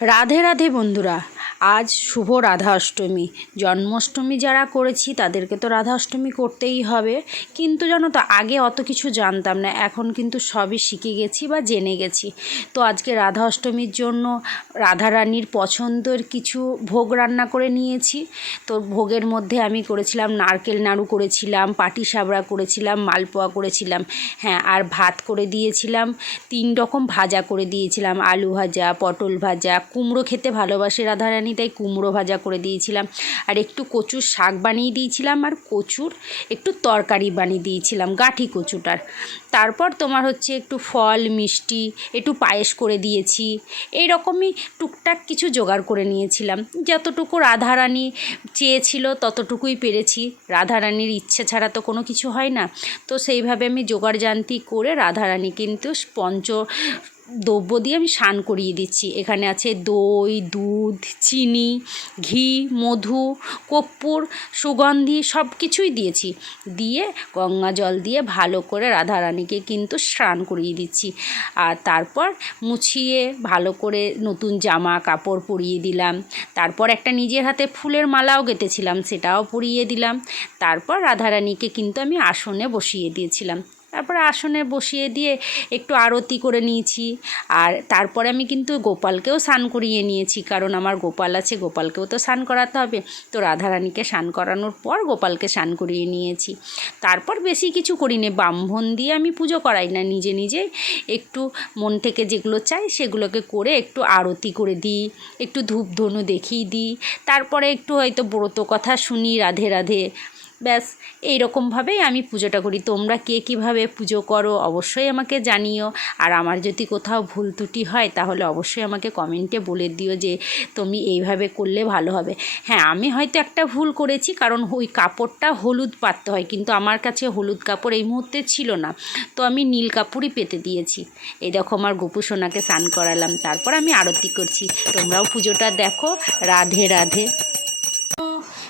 রাধে রাধে বন্ধুরা। আজ শুভ রাধা অষ্টমী জন্মাষ্টমী যারা করেছি, তাদেরকে তো রাধা অষ্টমী করতেই হবে। কিন্তু জানো তো, আগে অত কিছু জানতাম না। এখন কিন্তু সবই শিখে গেছি বা জেনে গেছি। তো আজকে রাধা অষ্টমীর জন্য রাধারানীর পছন্দের কিছু ভোগ রান্না করে নিয়েছি। তো ভোগের মধ্যে আমি করেছিলাম, নারকেল নাড়ু করেছিলাম পাটিসাবড়া করেছিলাম, মালপোয়া করেছিলাম হ্যাঁ আর ভাত করে দিয়েছিলাম, তিন রকম ভাজা করে দিয়েছিলাম, আলু ভাজা, পটল ভাজা, কুমড়ো খেতে ভালোবাসে রাধারানী। তাই কুমড়ো ভাজা করে দিয়েছিলাম। আর একটু কচুর শাক বানিয়ে দিয়েছিলাম আর কচুর একটু তরকারি বানিয়ে দিয়েছিলাম, গাঠি কচুটার। তারপর তোমার হচ্ছে একটু ফল, মিষ্টি, একটু পায়েস করে দিয়েছি। এই রকমই টুকটাক কিছু জোগাড় করে নিয়েছিলাম। যতটুকু রাধারানী চেয়েছিল ততটুকুই পেরেছি। রাধারানীর ইচ্ছে ছাড়া তো কোনো কিছু হয় না। তো সেইভাবে আমি জোগাড় জান্তি করে রাধারানী কিন্তু পঞ্চ দ্রব্য দিয়ে আমি স্নান করিয়ে দিচ্ছি। এখানে আছে দই, দুধ, চিনি, ঘি, মধু, কর্পূর, সুগন্ধি সব কিছুই দিয়েছি। দিয়ে গঙ্গা জল দিয়ে ভালো করে রাধারানীকে কিন্তু স্নান করিয়ে দিচ্ছি। আর তারপর মুছিয়ে ভালো করে নতুন জামা কাপড় পরিয়ে দিলাম। তারপর একটা নিজের হাতে ফুলের মালাও গেঁথেছিলাম, সেটাও পরিয়ে দিলাম। তারপর রাধারানীকে কিন্তু আমি আসনে বসিয়ে দিয়েছিলাম। তারপরে আসনে বসিয়ে দিয়ে একটু আরতি করে নিয়েছি। আর তারপরে আমি কিন্তু গোপালকেও স্নান করিয়ে নিয়েছি, কারণ আমার গোপাল আছে, গোপালকেও তো স্নান করাতে হবে। তো রাধারানীকে স্নান করানোর পর গোপালকে স্নান করিয়ে নিয়েছি। তারপর বেশি কিছু করি নে ব্রাহ্মণ দিয়ে আমি পুজো করাই না, নিজে নিজে একটু মন থেকে যেগুলো চাই সেগুলোকে করে একটু আরতি করে দিই, একটু ধূপ ধনু দেখিয়ে দিই। তারপরে একটু হয়তো ব্রত কথা শুনি, রাধে রাধে। ব্যাস এই রকমভাবেই আমি পুজোটা করি। তোমরা কে কীভাবে পুজো করো অবশ্যই আমাকে জানিও। আর আমার যদি কোথাও ভুল ত্রুটি হয়, তাহলে অবশ্যই আমাকে কমেন্টে বলে দিও যে তুমি এইভাবে করলে ভালো হবে। হ্যাঁ আমি হয়তো একটা ভুল করেছি, কারণ ওই কাপড়টা হলুদ পাততে হয়, কিন্তু আমার কাছে হলুদ কাপড় এই মুহূর্তে ছিল না। তো আমি নীল কাপড়ই পেতে দিয়েছি। এই দেখো আমার গোপু সোনাকে স্নান করালাম, তারপর আমি আরতি করছি। তোমরাও পুজোটা দেখো। রাধে রাধে।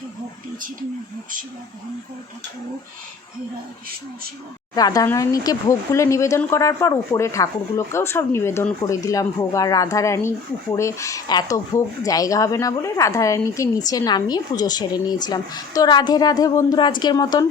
তোমাকে ভোগ দিয়েছি, তুমি ভোগ সেবা গ্রহণ করে থাকো। হে রাধাকৃষ্ণ, সেবা রাধারানীকে ভোগগুলো নিবেদন করার পর উপরে ঠাকুরগুলোকেও সব নিবেদন করে দিলাম ভোগ। আর রাধারানী উপরে এত ভোগ জায়গা হবে না বলে রাধারানীকে নিচে নামিয়ে পুজো সেরে নিয়েছিলাম। তো রাধে রাধে বন্ধুরা, আজকের মতন